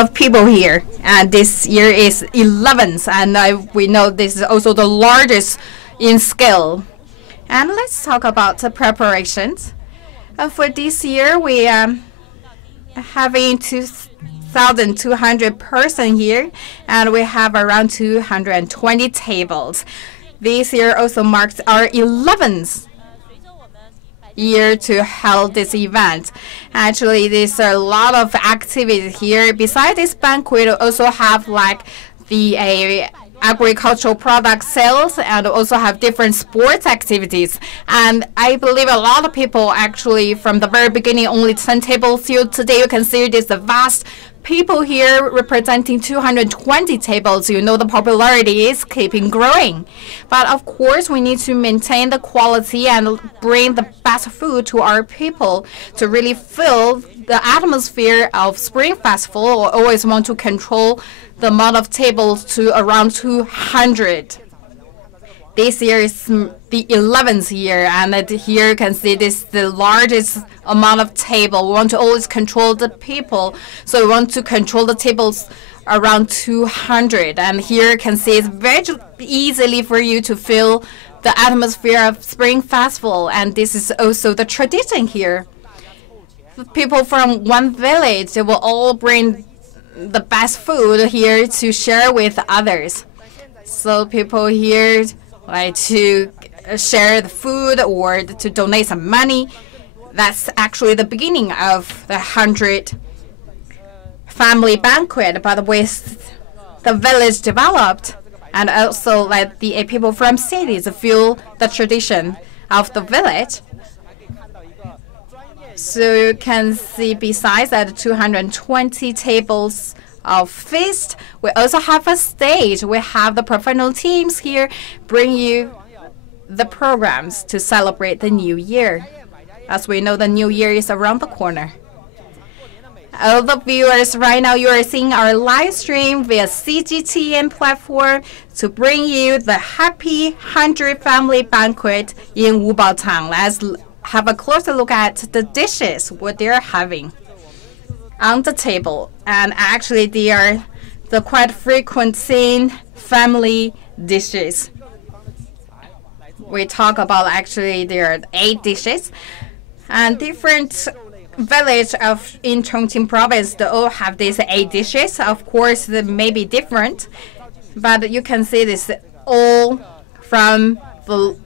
of people here, and this year is 11th, and we know this is also the largest in scale. And let's talk about the preparations. For this year, we are having 2,200 persons here, and we have around 220 tables. This year also marks our 11th year to hold this event. Actually, there's a lot of activities here. Besides this banquet, we also have like the agricultural product sales, and also have different sports activities. And I believe a lot of people actually from the very beginning only 10 tables till today. You can see there's a vast people here representing 220 tables. You know the popularity is keeping growing. But of course, we need to maintain the quality and bring the best food to our people to really feel the atmosphere of Spring Festival. We always want to control the amount of tables to around 200. This year is the 11th year, and here you can see this is the largest amount of table. We want to always control the people, so we want to control the tables around 200. And here you can see it's very easily for you to feel the atmosphere of Spring Festival, and this is also the tradition here. People from one village, they will all bring the best food here to share with others. So people here like to share the food or to donate some money. That's actually the beginning of the 100 family banquet. But with the village developed, and also like the people from cities feel the tradition of the village. So you can see besides that 220 tables of feast, we also have a stage. We have the professional teams here bring you the programs to celebrate the new year. As we know, the new year is around the corner. All the viewers, right now you are seeing our live stream via CGTN platform to bring you the Happy 100 Family Banquet in WuBao Town. Let's have a closer look at the dishes, what they're having on the table. And actually they are the quite frequent seen family dishes. We talk about actually there are 8 dishes, and different village in Chongqing province, they all have these 8 dishes. Of course, they may be different, but you can see this all from the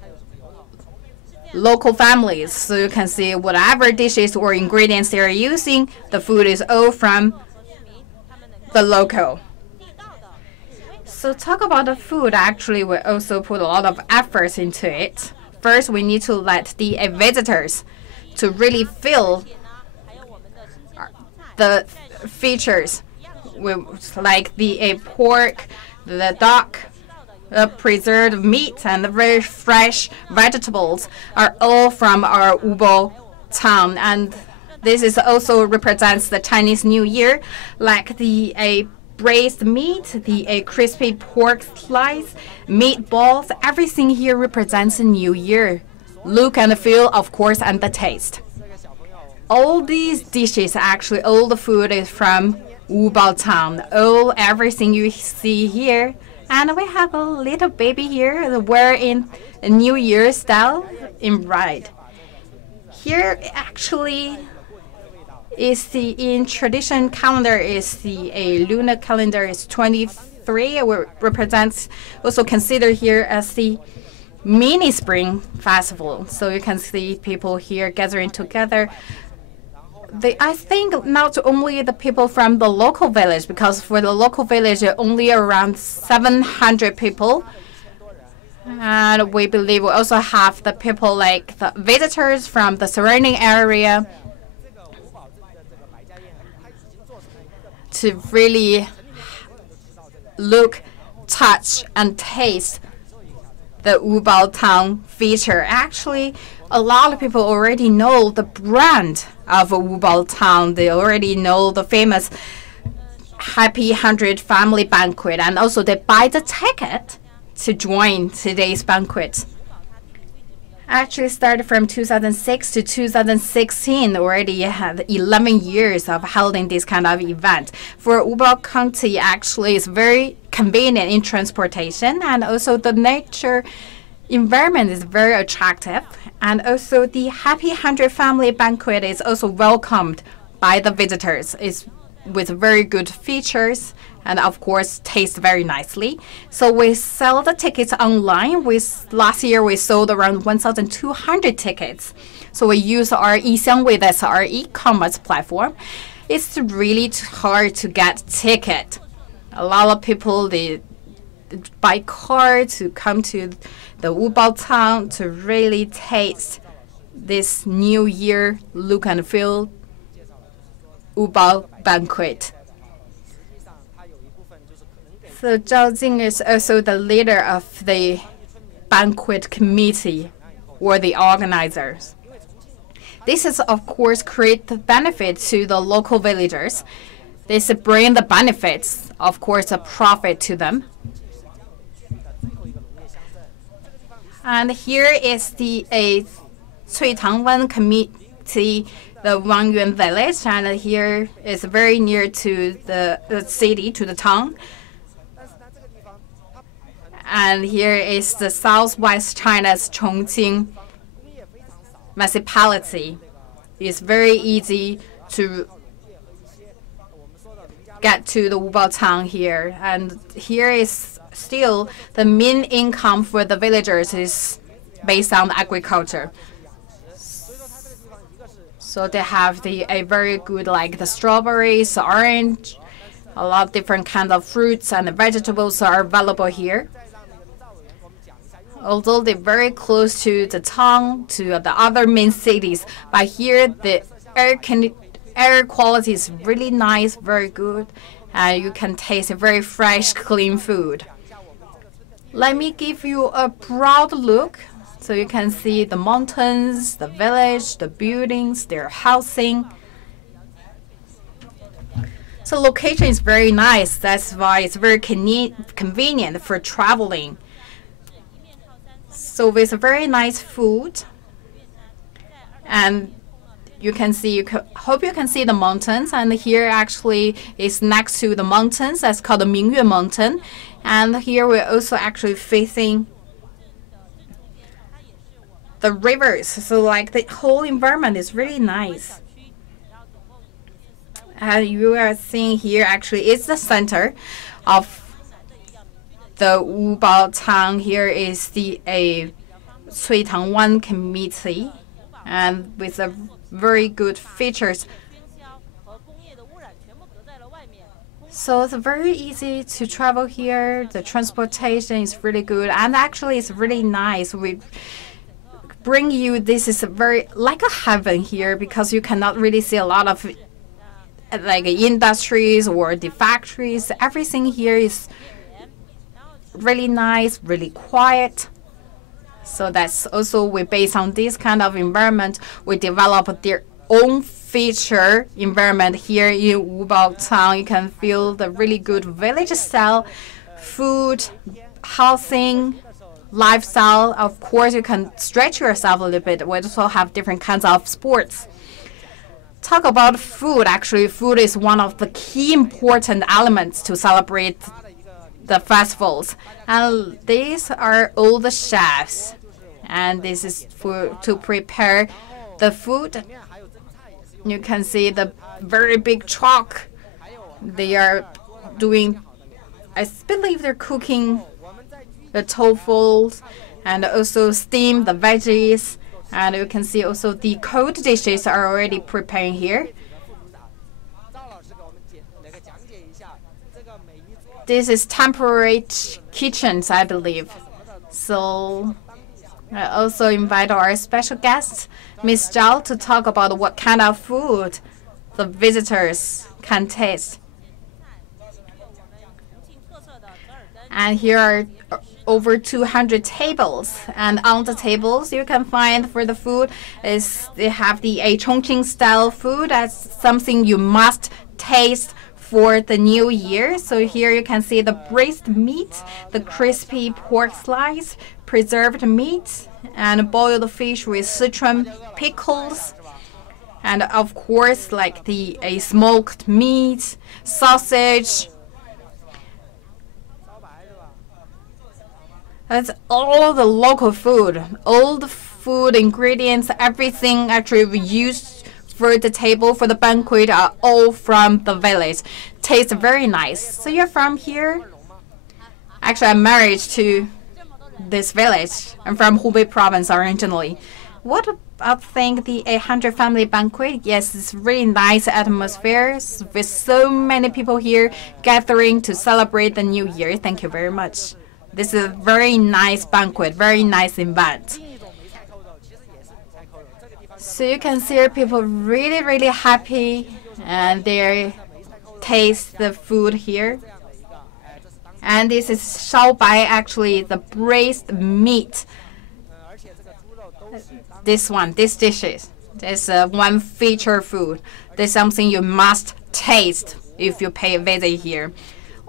local families. So you can see whatever dishes or ingredients they are using, the food is all from the local. So talk about the food, actually we also put a lot of efforts into it. First, we need to let the visitors to really feel the features, like the pork, the duck, the preserved meat, and the very fresh vegetables are all from our WuBao Town. And this is also represents the Chinese New Year, like the braised meat, the crispy pork slice, meatballs. Everything here represents a new year. Look and feel, of course, and the taste. All these dishes, actually, all the food is from WuBao Town. Everything you see here. And we have a little baby here wearing a New Year style in red. Here, actually, is in tradition calendar is the lunar calendar is 23. It represents also considered here as the mini spring festival. So you can see people here gathering together. I think not only the people from the local village, because for the local village only around 700 people. And we believe we also have the people like the visitors from the surrounding area to really look, touch, and taste the WuBao Town feature. Actually, a lot of people already know the brand of WuBao Town. They already know the famous Happy 100 Family Banquet, and also they buy the ticket to join today's banquet. actually started from 2006 to 2016. Already had 11 years of holding this kind of event. For WuBao County, actually, it's very convenient in transportation, and also the nature environment is very attractive. And also the Happy 100 Family Banquet is also welcomed by the visitors. It's with very good features and, of course, tastes very nicely. So we sell the tickets online. Last year, we sold around 1,200 tickets. So we use our Yixiangwei, that's our e-commerce platform. It's really hard to get ticket. A lot of people, they buy car to come to the WuBao Town to really taste this New Year look and feel WuBao banquet. So Zhao Jing is also the leader of the banquet committee or the organizers. This is, of course, create the benefit to the local villagers. This bring the benefits, of course, a profit to them. And here is the Cuitangwen committee, the Wangyuan village, and here is very near to the city, to the town. And here is the southwest China's Chongqing Municipality. It's very easy to get to the WuBao Town here. And here is still the main income for the villagers is based on agriculture. So they have a very good, like the strawberries, orange, a lot of different kinds of fruits and vegetables are available here. Although they're very close to the town, to the other main cities, but here the air quality is really nice, very good, and you can taste very fresh, clean food. Let me give you a broad look. So you can see the mountains, the village, the buildings, their housing. So location is very nice. That's why it's very convenient for traveling. So with very nice food, and you can see, hope you can see the mountains. And here actually is next to the mountains. That's called the Mingyue Mountain. And here we're also actually facing the rivers. So like the whole environment is really nice. And you are seeing here actually is the center of the WuBao Town. Here is the Cuitangwen committee, and with a very good features. So it's very easy to travel here. The transportation is really good, and actually it's really nice. We bring you, this is very like a heaven here, because you cannot really see a lot of like industries or the factories. Everything here is really nice, really quiet. So that's also we based on this kind of environment, we develop their own feature environment here in WuBao Town. You can feel the really good village style, food, housing, lifestyle. Of course, you can stretch yourself a little bit. We also have different kinds of sports. Talk about food. Actually, food is one of the key important elements to celebrate the festivals. And these are all the chefs. And this is to prepare the food. You can see the very big truck. They are doing, I believe they're cooking the tofu and also steam the veggies. And you can see also the cold dishes are already preparing here. This is temporary kitchens, I believe. So I also invite our special guest, Ms. Zhao, to talk about what kind of food the visitors can taste. And here are over 200 tables, and on the tables you can find for the food is they have the Chongqing style food as something you must taste for the new year. So here you can see the braised meat, the crispy pork slice preserved meat and boiled fish with Sichuan pickles. And of course, like a smoked meat, sausage. That's all the local food. All the food ingredients, everything actually we used for the table, for the banquet, are all from the village. Tastes very nice. So you're from here? Actually, I'm married to this village. I'm from Hubei province originally. What about the 800 family banquet? Yes, it's really nice atmosphere with so many people here gathering to celebrate the new year. Thank you very much. This is a very nice banquet, very nice event. So you can see people really, really happy, and they taste the food here. And this is shaobai, actually the braised meat. This dishes. This one feature food. This is something you must taste if you pay a visit here.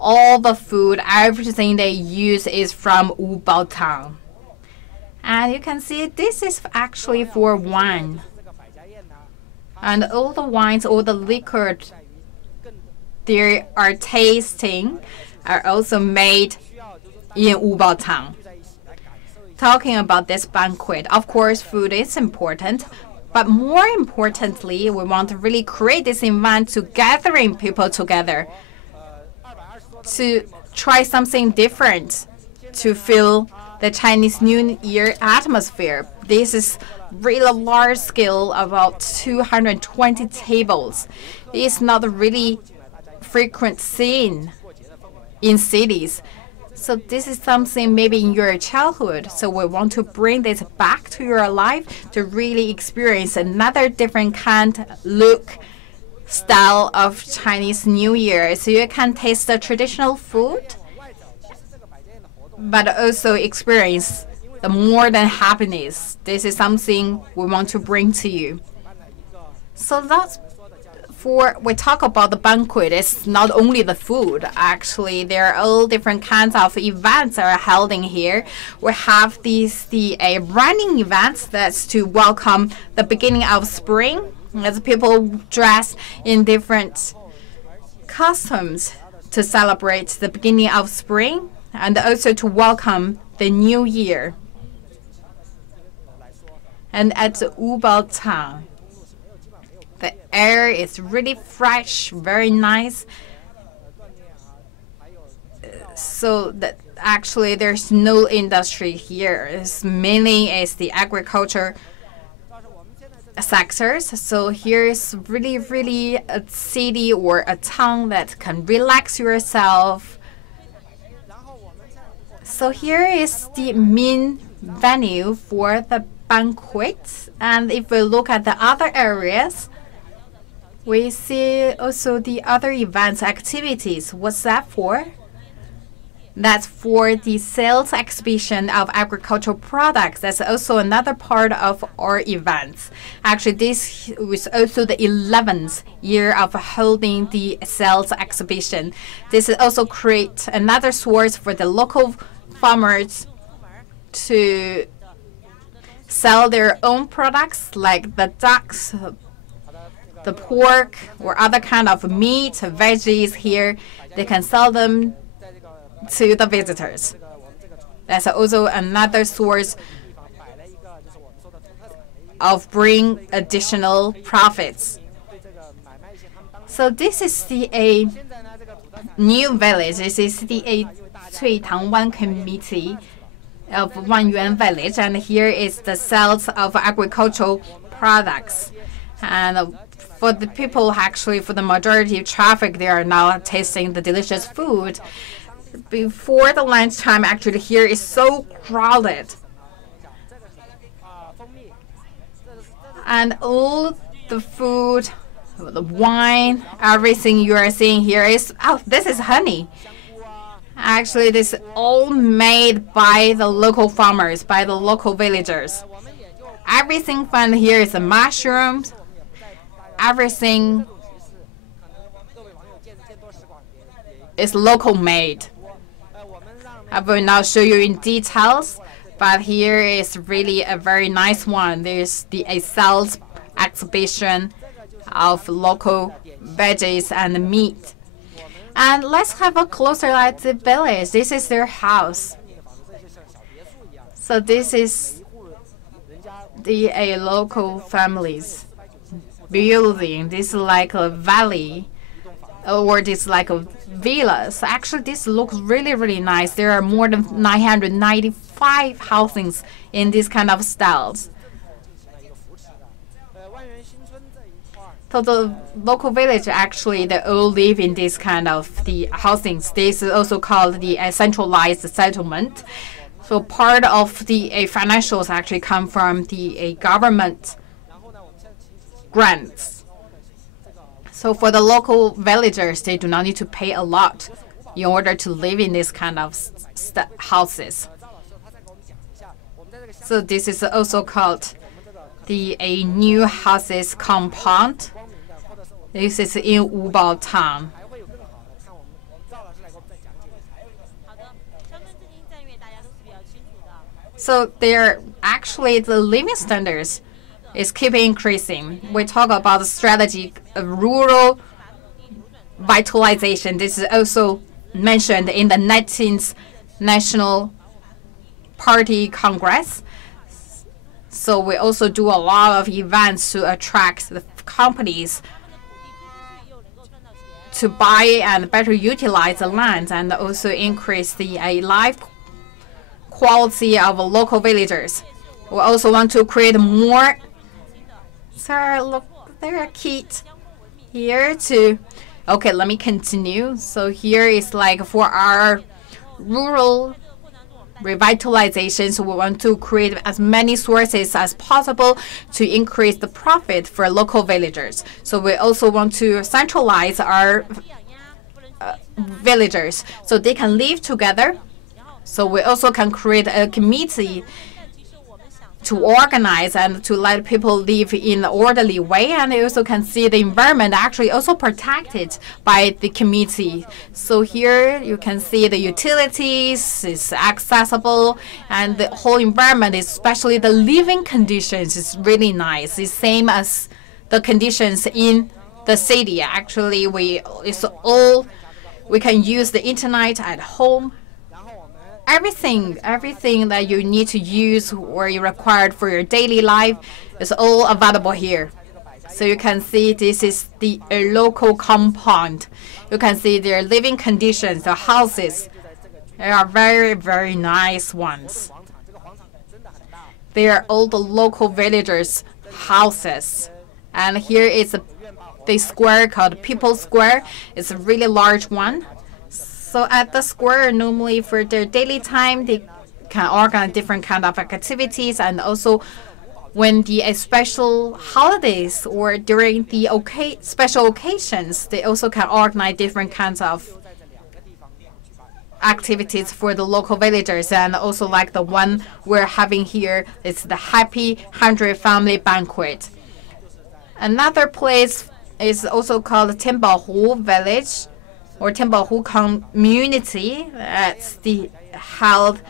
All the food, everything they use is from WuBao Town. And you can see this is actually for wine. And all the wines, all the liquors they are tasting are also made in WuBao Town. Talking about this banquet, of course, food is important, but more importantly, we want to really create this event to gathering people together, to try something different, to feel the Chinese New Year atmosphere. This is really large scale, about 220 tables. It's not a really frequent scene in cities. So this is something maybe in your childhood. So we want to bring this back to your life to really experience another different kind, look, style of Chinese New Year. So you can taste the traditional food, but also experience the modern happiness. This is something we want to bring to you. So that's we talk about the banquet. It's not only the food. Actually, there are all different kinds of events that are held in here. We have the running events that's to welcome the beginning of spring, as people dress in different costumes to celebrate the beginning of spring, and also to welcome the new year. And at the WuBao Town, the air is really fresh, very nice. So that actually there's no industry here. It's mainly the agriculture sectors. So here is really, really a city or a town that can relax yourself. So here is the main venue for the banquet. And if we look at the other areas, we see also the other events, activities. What's that for? That's for the sales exhibition of agricultural products. That's also another part of our events. Actually, this was also the 11th year of holding the sales exhibition. This also create another source for the local farmers to sell their own products, like the ducks, the pork, or other kind of meat, veggies here. They can sell them to the visitors. That's also another source of bring additional profits. So this is the new village. This is the Cuitangwan committee of Wanyuan village, and here is the sales of agricultural products. And for the people, actually, for the majority of traffic, they are now tasting the delicious food. Before the lunchtime, actually, here is so crowded. And all the food, the wine, everything you are seeing here is, oh, this is honey. Actually, this is all made by the local farmers, by the local villagers. Everything found here is the mushrooms. Everything is local made. I will now show you in details But here is really a very nice one. There's a sales exhibition of local veggies and meat. And let's have a closer look at the village. This is their house. So this is a local family's building. This is like a valley, or this is like a villas. Actually, this looks really, really nice. There are more than 995 housings in this kind of styles. So the local village, actually, they all live in this kind of the housings. This is also called the centralized settlement. So part of the financials actually come from the government grants. So for the local villagers, they do not need to pay a lot in order to live in this kind of houses. So this is also called a new houses compound. This is in WuBao Town. So they're actually the living standards is keeping increasing. We talk about the strategy of rural vitalization. This is also mentioned in the 19th National Party Congress. So we also do a lot of events to attract the companies to buy and better utilize the land, and also increase the life quality of local villagers. We also want to create more. Sir, look, there are kids here too. Okay, let me continue. So here is like for our rural revitalization. So we want to create as many sources as possible to increase the profit for local villagers. So we also want to centralize our villagers so they can live together. So we also can create a committee to organize and to let people live in an orderly way, and you also can see the environment actually also protected by the committee. So here you can see the utilities is accessible, and the whole environment, especially the living conditions, is really nice. It's same as the conditions in the city. Actually, we can use the internet at home. Everything that you need to use or you required for your daily life is all available here. So you can see this is the local compound. You can see their living conditions, the houses. They are very, very nice ones. They are all the local villagers' houses. And here is the square called People Square. It's a really large one. So at the square, normally for their daily time, they can organize different kind of activities, and also when the special holidays or during the special occasions, they also can organize different kinds of activities for the local villagers. And also like the one we're having here, it's the Happy 100 Family Banquet. Another place is also called Tianbaohu Village, or Tianbaohu Community. Held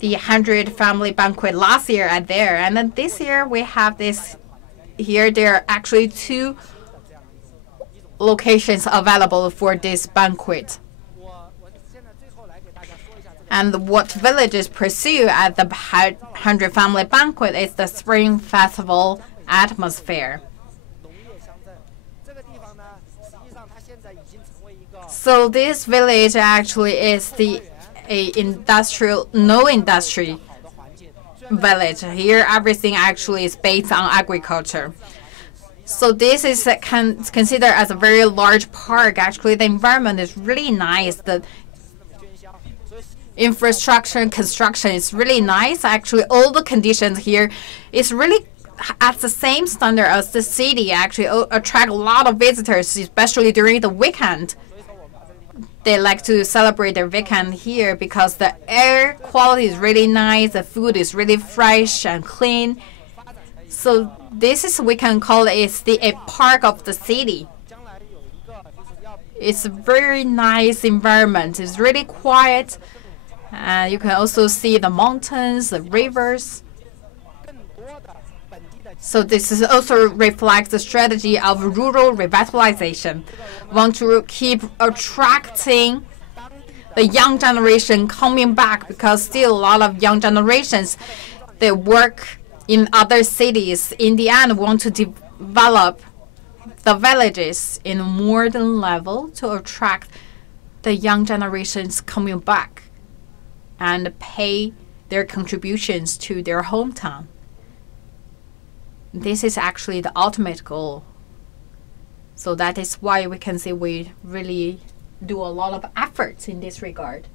the 100 family banquet last year at there. And then this year we have this here. There are actually 2 locations available for this banquet. And what villages pursue at the 100 family banquet is the Spring Festival atmosphere. So this village actually is no industry village. Here everything actually is based on agriculture. So this is considered as a very large park. Actually, the environment is really nice. The infrastructure and construction is really nice. Actually, all the conditions here is really at the same standard as the city. Actually attract a lot of visitors, especially during the weekend. They like to celebrate their weekend here because the air quality is really nice, the food is really fresh and clean. So this is, we can call it a park of the city. It's a very nice environment. It's really quiet, And you can also see the mountains, the rivers. So this is also reflects the strategy of rural revitalization. Want to keep attracting the young generation coming back, because still a lot of young generations, they work in other cities. In the end, want to develop the villages in a modern level to attract the young generations coming back and pay their contributions to their hometown. This is actually the ultimate goal. So that is why we can say we really do a lot of efforts in this regard.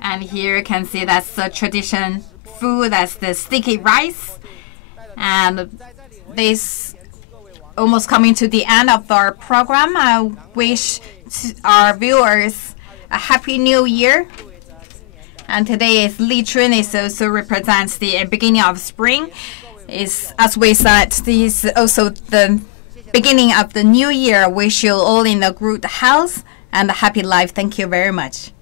And here you can see that's the tradition food, that's the sticky rice. And this almost coming to the end of our program. I wish our viewers a happy new year. And today is Lichun. It also represents the beginning of spring. Is, as we said, this is also the beginning of the new year. Wish you all in a good health and a happy life. Thank you very much.